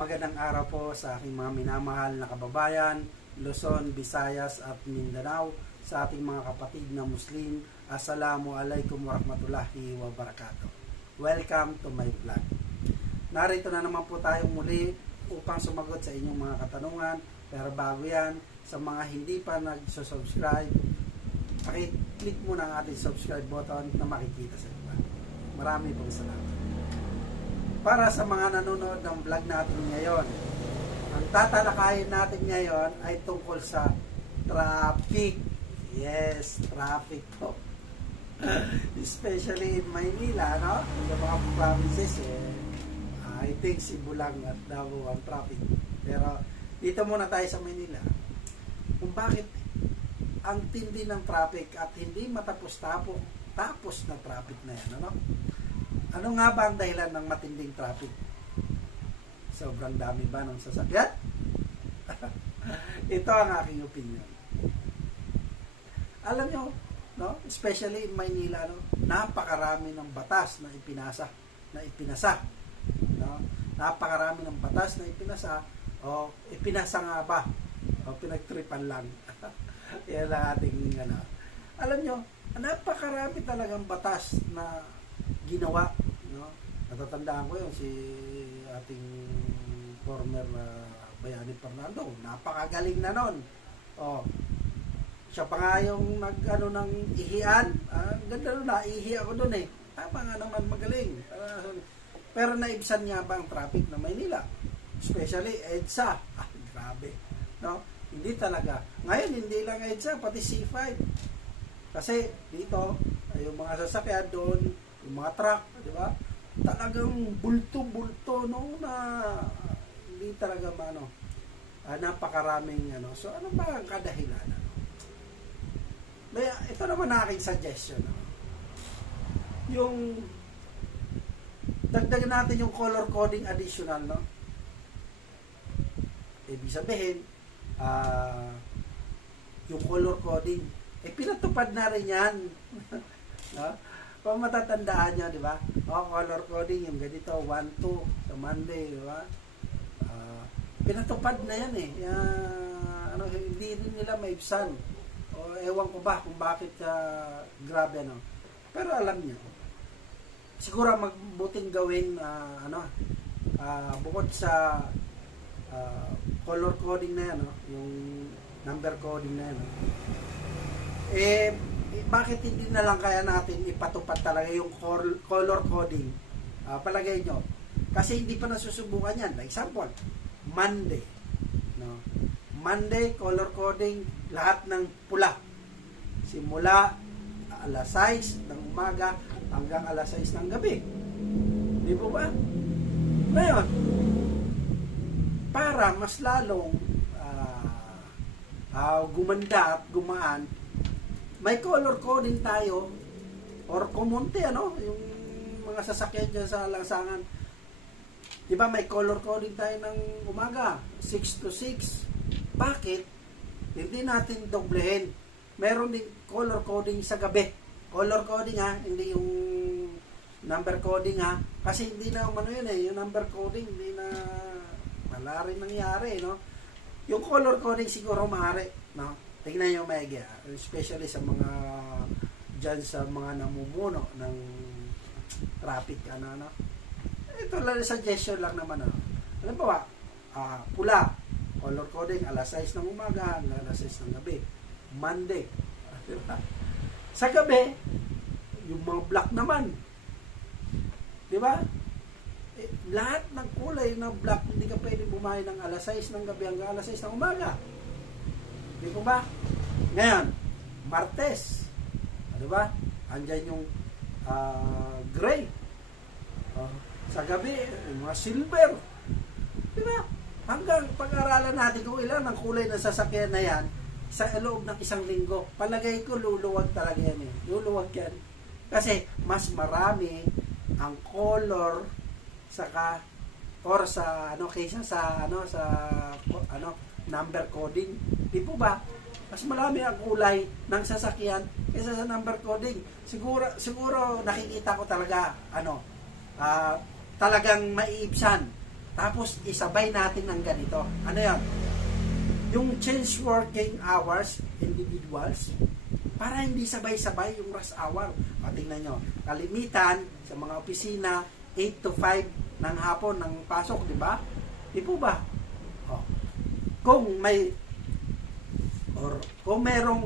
Magandang araw po sa aking mga minamahal na kababayan, Luzon, Visayas at Mindanao, sa ating mga kapatid na Muslim. Assalamualaikum warahmatullahi wabarakatuh. Welcome to my vlog. Narito na naman po tayong muli upang sumagot sa inyong mga katanungan. Pero bago yan, sa mga hindi pa nag-subscribe, pakiclick muna ang ating subscribe button na makikita sa iba. Marami pong salamat. Para sa mga nanonood ng vlog natin ngayon, ang tatalakayin natin ngayon ay tungkol sa traffic. Yes, traffic po. Especially in Maynila, no? Yung mga provinces, I think Cebu lang at Davao ang traffic. Pero dito muna tayo sa Maynila. Kung bakit ang tindi ng traffic at hindi matapos na traffic na yan, ano? Ano nga ba ang dahilan ng matinding traffic? Sobrang dami ba ng sasakyan? Ito ang aking opinion. Alam nyo, no? Especially in Maynila, no? Napakarami ng batas na ipinasa. No? Napakarami ng batas na ipinasa o ipinasa nga ba? O pinagtripan lang. Yan ang ating ano. Alam nyo, napakarami talagang batas na ginawa, no? Natatandaan ko yun si ating former Bayani Fernando, napakagaling na nun. Siya pa nga yung nag-ano ng ihian, ganda nun, naihi ako dun tama nga naman, magaling. Pero naibsan niya ba ang traffic na Maynila, especially EDSA? Grabe, no? Hindi talaga. Ngayon hindi lang EDSA, pati C5, kasi dito yung mga sasakyan doon, yung mga truck, di ba? Talagang bulto-bulto, no, na hindi talaga napakaraming ano. So ano ba ang kadahilan? Ito naman na aking suggestion. Yung dagdagan natin yung color coding additional, no? Ibig sabihin, yung color coding, pinatupad na rin yan. No? Kung matatandaan nyo, di ba? Color coding, yung ganito, 1-2 sa Monday, di ba? Pinatupad na yan hindi rin nila maibsan. Ewan ko ba kung bakit grabe, no? Pero alam nyo, siguro magbuting gawin, bukod sa color coding na yan, no? Yung number coding na yan, no? Bakit hindi na lang kaya natin ipatupad talaga yung color coding? Palagay nyo. Kasi hindi pa nasusubukan yan. Like example, Monday. No? Monday, color coding, lahat ng pula. Simula alas 6 ng umaga hanggang alas 6 ng gabi. Di po ba? Ngayon, para mas lalong gumanda at gumaan, may color coding tayo or kumunti, yung mga sasakyan dyan sa lansangan. Diba may color coding tayo ng umaga, 6 to 6. Bakit? Hindi natin doblehin. Meron din color coding sa gabi. Color coding hindi yung number coding kasi hindi na yung number coding hindi na wala rin nangyari, no? Yung color coding siguro maaari, no? Tingnan nyo maigi, especially sa mga dyan sa mga namumuno ng traffic, Ito lang, suggestion lang naman, Alam ba, pula, color coding, alas 6 ng umaga hanggang alas 6 ng gabi. Monday. Diba? Sa gabi, yung mga black naman. Diba? Lahat ng kulay na black, hindi ka pwede bumahay ng alas 6 ng gabi hanggang alas 6 ng umaga. Di po ba? Ngayon, Martes. Di ba? Andyan yung gray. Sa gabi, yung mga silver. Di ba? Hanggang pag-aralan natin kung ilan ang kulay ng sasakyan na yan sa loob ng isang linggo. Palagay ko, luluwag talaga yan. Luluwag yan. Kasi mas marami ang color kaysa sa number coding. Di po ba? Mas marami ang kulay ng sasakyan kaysa sa number coding. Siguro nakikita ko talaga talagang maiibsan Tapos isabay natin ng ganito. Ano yan? Yung change working hours, individuals, para hindi sabay-sabay yung rush hour. O, tingnan nyo, kalimitan sa mga opisina, 8 to 5 ng hapon ng pasok, di ba? Di po ba? O, kung merong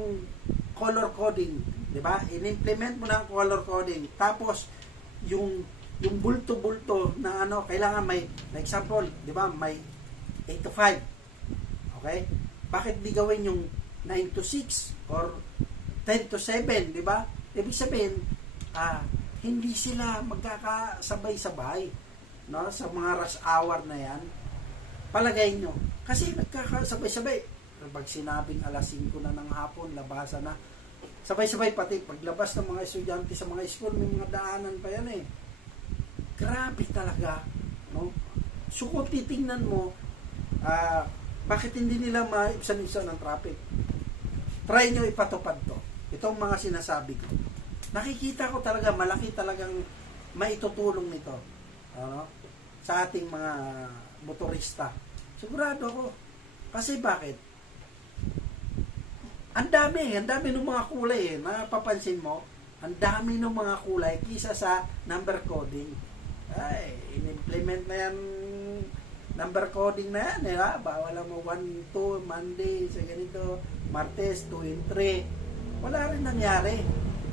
color coding, di ba? In-implement mo ng color coding. Tapos, yung bulto-bulto na ano, kailangan may example, di ba? May 8 to 5. Okay? Bakit di gawin yung 9 to 6 or 10 to 7, di ba? Ibig sabihin, hindi sila magkakasabay-sabay, no, sa mga rush hour na yan. Palagay nyo, kasi nagkakasabay-sabay. Pag sinabing alas 5 na ng hapon, labasan na. Sabay-sabay pati paglabas ng mga estudyante sa mga school, may mga daanan pa yan eh. Grabe talaga, no? So kung titingnan mo, bakit hindi nila maibsan-ibsan ng traffic? Try nyo ipatupad to. Itong mga sinasabi ko. Nakikita ko talaga, malaki talagang maitutulong nito, ano, sa ating mga motorista. Sigurado ako. Kasi bakit? Ang dami ng mga kulay eh. Napapansin mo, ang dami ng mga kulay kisa sa number coding. Ay, in-implement na yan, number coding na yan, eh, ha? Bawal mo 1, 2, Monday, sa ganito, Martes, 2 and 3. Wala rin nangyari.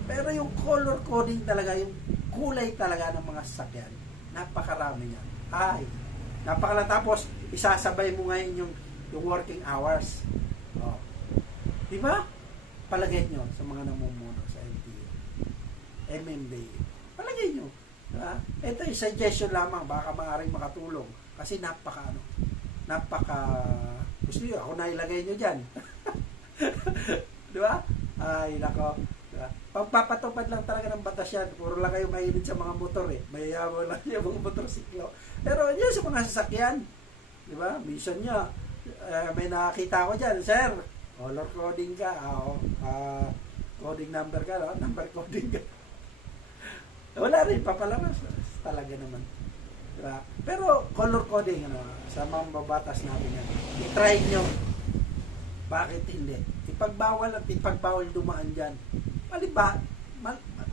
Pero yung color coding talaga, yung kulay talaga ng mga sasakyan, napakarami niya. Ay, tapos, isasabay mo ngayon yung working hours. Oh. Diba? Palagay nyo sa mga namumuno sa LTO, MMDA. Palagay nyo. Diba? Ito yung suggestion lamang, baka maaaring makatulong. Kasi napaka gusto nyo, ako na ilagay nyo dyan. Diba? Ay, nako. Diba? Pagpapatupad lang talaga ng batas yan. Puro lang kayo mahilig sa mga motor eh. Mayayaman lang yung mga motorsiklo. Pero yan sa mga sasakyan. Diba? Mission nyo. May nakakita ko dyan, sir. Color coding ka. Coding number ka. No? Number coding ka. Wala rin. Papalabas. Talaga naman. Diba? Pero color coding, ano, sa mga babatas natin yan. I-try nyo. Bakit hindi? Ipagbawal at ipagbawal dumaan dyan.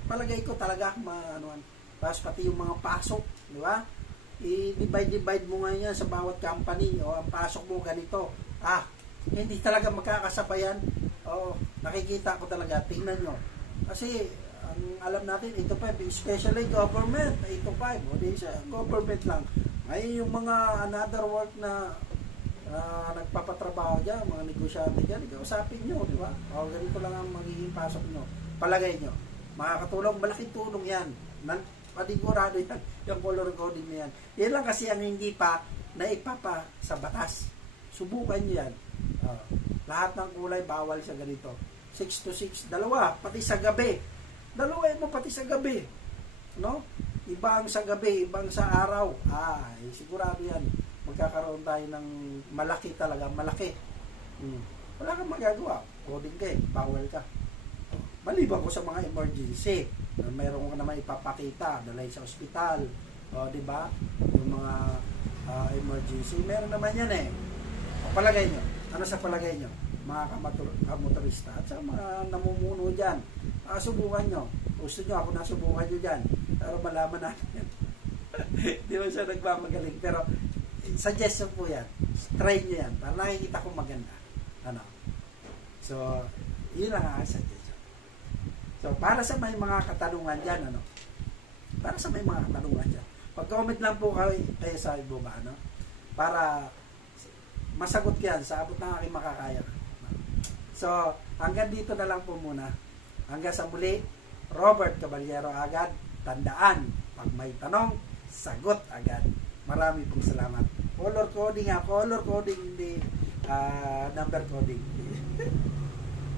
Palagay ko talaga maanuan. Tapos pati yung mga pasok, di ba? I-divide mo nga yan sa bawat company. O ang pasok mo ganito. Hindi talaga magkakasabayan. Nakikita ko talaga. Tingnan nyo. Kasi ang alam natin, 8 to 5, especially government, 8 to 5. O di siya, government lang. Ngayon yung mga another work na nagpapatrabaho dyan, mga negosyante dyan, ikausapin nyo, di ba? O ganito lang ang magiging pasok nyo. Palagay nyo. Makakatulong, malaking tulong yan. Padigurado yan, yung color coding na yan. Yan lang kasi ang hindi pa naipapa sa batas. Subukan nyo yan. Lahat ng kulay, bawal sa ganito. 6 to 6, dalawa, pati sa gabi. Dalawain mo pati sa gabi. No? Ibang sa gabi, ibang sa araw. Sigurado yan. Magkakaroon tayo ng malaki talaga, malaki. Wala kang magagawa. Coding ka eh, bawal ka. Maliban ko sa mga emergency, mayroon ka naman ipapakita, dalay sa ospital, di ba? Yung mga emergency, meron naman yan eh. Palagay nyo, ano sa palagay nyo? Mga kamotorista at sa mga namumuno dyan, subukan nyo. Gusto nyo, ako nasubukan nyo dyan. Pero malaman natin. Di ba siya nagmamagaling, pero suggestion po yan. Try nyo yan. Para nakikita ko maganda. Ano? So, yun lang ang suggestion. So, para sa may mga katanungan dyan, ano? Para sa may mga katanungan dyan, pag-comment lang po kayo sa ibaba, ano? Para masagot yan sa abot ng aking makakaya. So, hanggang dito na lang po muna. Hanggang sa muli, Robert Caballero agad. Tandaan, pag may tanong, sagot agad. Marami pong salamat. Color coding, hindi number coding.